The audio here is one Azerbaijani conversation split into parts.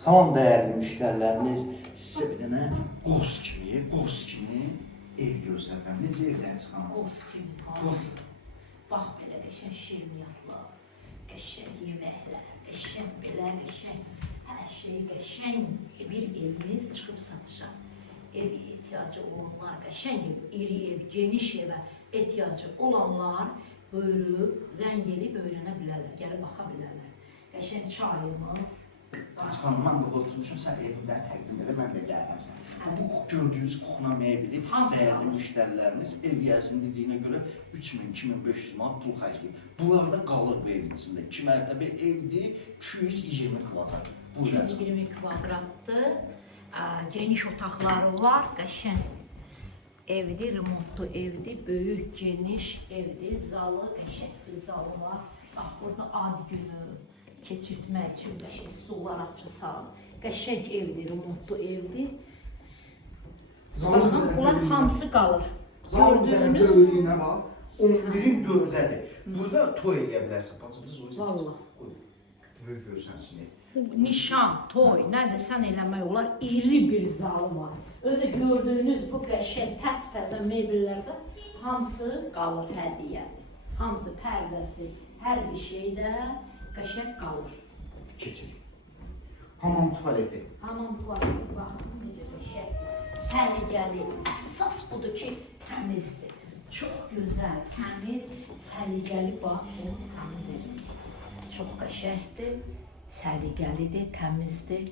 Salam dəyərli müştərilərimiz, sizə bir dənə qoz kimi ev göstərirəm. Necə evdən çıxan? Qoz kimi, qoz. Bax belə qəşəng şirniyyatlar, qəşəng yeməklər, qəşəng belə qəşəng, hər şey qəşəng bir evimiz çıxıb satışa. Ev ehtiyacı olanlar, qəşəng ev, iri ev, geniş evə ehtiyacı olanlar buyurub, zəng edib öyrənə bilərlər, gəlib baxa bilərlər. Qəşəng çayımız. Xanım, mən burada oturmuşum, sən evində təqdim elə, mən də gəldim sən. Bu gördüyünüz kuxuna mebeli, dəyərli müştərilərimiz ev yiyəsinin dediyinə görə 3000-2500 manat pul xərcləyir. Bunlar da qalır bu evin içində. 2 mərtəbə evdir, 220 kvadrat. 220 kvadratdır, geniş otaqları var, qəşəng evdir, remontlu evdir, böyük, geniş evdir, zalı, qəşəng bir zalı var. Bax, burada ad günü keçirtmək üçün qəşəng stollar açılsan, qəşəng evdir, remontlu evdir. Baxın, bunlar hamısı qalır. Zalın dənə böyüklüyünə bax, 11-in 4-dədir. Burada toy edə bilərsən, bacımız o yüzden. Valla. Böyük görsənsin. Nişan, toy, nədir sən eləmək olar, iri bir zalı var. Özü gördüyünüz bu qəşəng təp-təzə mebellərdə hamısı qalır hədiyyədir. Hamısı pərdəsi, hər bir şeydə qəşəng qalır. Keçin. Hamam tuvaleti. Hamam tuvaleti, baxın, necə qəşəng, səliqəli. Əsas budur ki, təmizdir. Çox gözəl, təmiz, səliqəli, bax, bu təmiz edir. Çox qəşəngdir, səliqəlidir, təmizdir.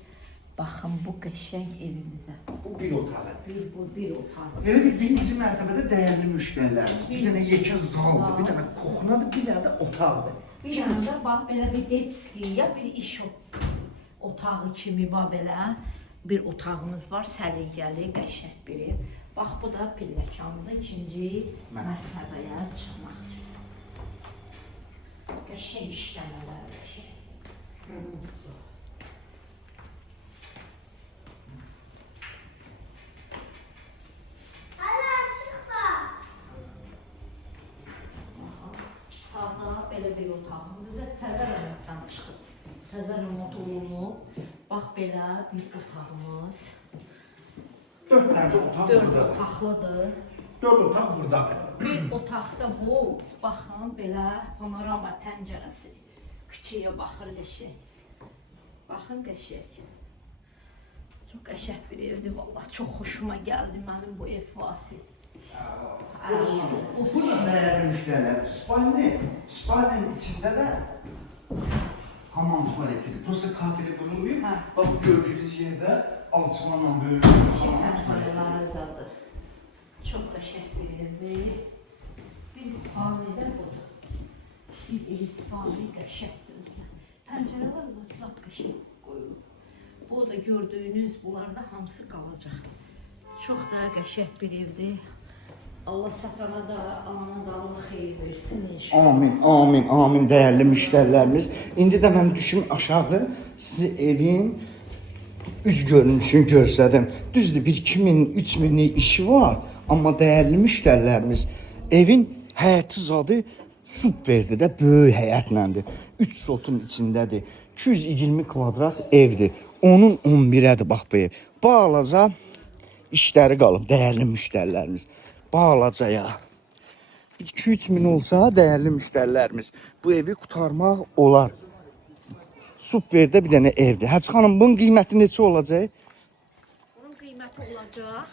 Baxın, bu qəşəng evimizə. Bu bir otağı. Bir otağı. Elə bir birinci mərtəbədə dəyərli müştərilərimiz. Bir dənə yekə zaldır, bir dənə koxunadır, bir dənə də otaqdır. Bir yanda bax, belə bir detski, ya bir iş otağı kimi bax belə bir otağımız var, səliqəli, qəşəng bir ev. Bax, bu da pilləkanında ikinci mərtəbəyə çıxmaq üçün. Qəşəng işləmələr, qəşəng. Belə bir otağımız, təzə remontdan çıxıb. Təzə remont olunub. Bax, belə bir otağımız. 4 dənə otaq buradadır. 4 otaqlıdır. 4 otaq buradadır. Bir otaqda bu, baxın, belə panorama pəncərəsi. Küçəyə baxır qəşəng. Baxın, qəşəng. Çox qəşəng bir evdir, vallahi çox xoşuma gəldi mənim bu ev vasit. Burada dəyərli müştərilər, spalinin içində də hamam tuvaletidir. Prosta kafeli quruluyub, bax gördüyünüz yerdə alçıqlarla böyük hamam tuvaletidir. Çox qəşəng bir evdir. Bir spalini də budur. Bir spalini qəşəngdir. Pəncərələr də çox qəşəng qoyulub. Bu da gördüyünüz, bunlarda hamısı qalacaq. Çox da qəşəng bir evdir. Allah satana da, alana da Allah xeyir versin inşallah. Amin, amin, amin dəyərli müştərilərimiz. İndi də mən düşüm aşağı, sizi evin üz görünüşünü göstərdim. Düzdür, bir 2000-3000'lik işi var. Amma dəyərli müştərilərimiz, evin həyəti zadı superdir də, böyük həyətləndir. 3 sotun içindədir. 220 kvadrat evdir. Onun 11'ədir bax bu ev. Bağlaca işləri qalıb dəyərli müştərilərimiz. Bağlacaya 2-3 min olsa dəyərli müştərilərimiz bu evi qurtarmaq olar. Superdə bir dənə evdir. Hacı xanım, bunun qiyməti neçə olacaq? Bunun qiyməti olacaq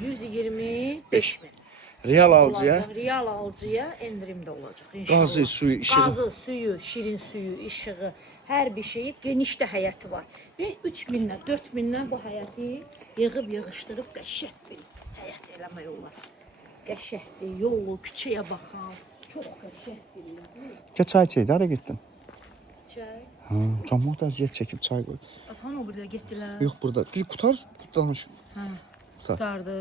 125 min. Real alıcıya? Real alıcıya endirimdə olacaq inşallah. Qazı, suyu, işığı. Qazı, suyu, şirin suyu, işığı, hər bir şeyi, geniş də həyəti var. Və 3 minlə, 4 minlə bu həyəti yığıb, yığışdırıb qəşəng bir həyət eləmək olar. Qəşəngdir, yolu, küçəyə baxan, çox qəşəngdir. Gəl çay içək, hara getdin? Çay. Cəmaət əziyyət çəkib çay qoy. Atan o burada getdilər. Yox, burada. Bir qutar danış. Hə, qutardı.